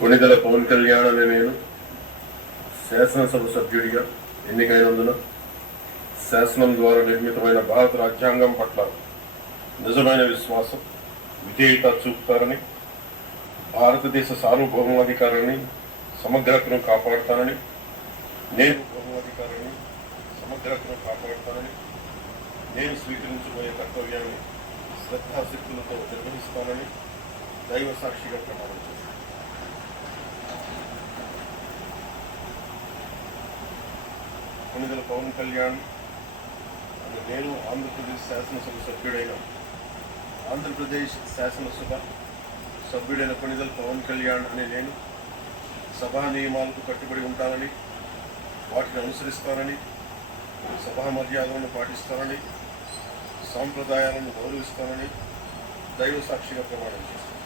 కొణిదెల పవన్ కళ్యాణ్ అనే నేను శాసనసభ సభ్యుడిగా ఎన్నికైనందున శాసనం ద్వారా నిర్మితమైన భారత రాజ్యాంగం పట్ల నిజమైన విశ్వాసం, విధేయత చూపుతారని, భారతదేశ సార్వభౌమాధికారాన్ని, సమగ్రతను కాపాడుతానని నేను స్వీకరించబోయే కర్తవ్యాన్ని శ్రద్ధాశక్తులతో నిర్వహిస్తానని దైవ సాక్షిగా ప్రమాణం చేస్తాను. కొణిదెల పవన్ కళ్యాణ్ అనే నేను ఆంధ్రప్రదేశ్ శాసనసభ సభ్యుడైన కొణిదెల పవన్ కళ్యాణ్ అనే నేను సభా నియమాలకు కట్టుబడి ఉంటానని, వాటిని అనుసరిస్తానని, సభా మర్యాదలను పాటిస్తానని, సాంప్రదాయాలను గౌరవిస్తానని దైవ సాక్షిగా ప్రమాణం చేస్తాను.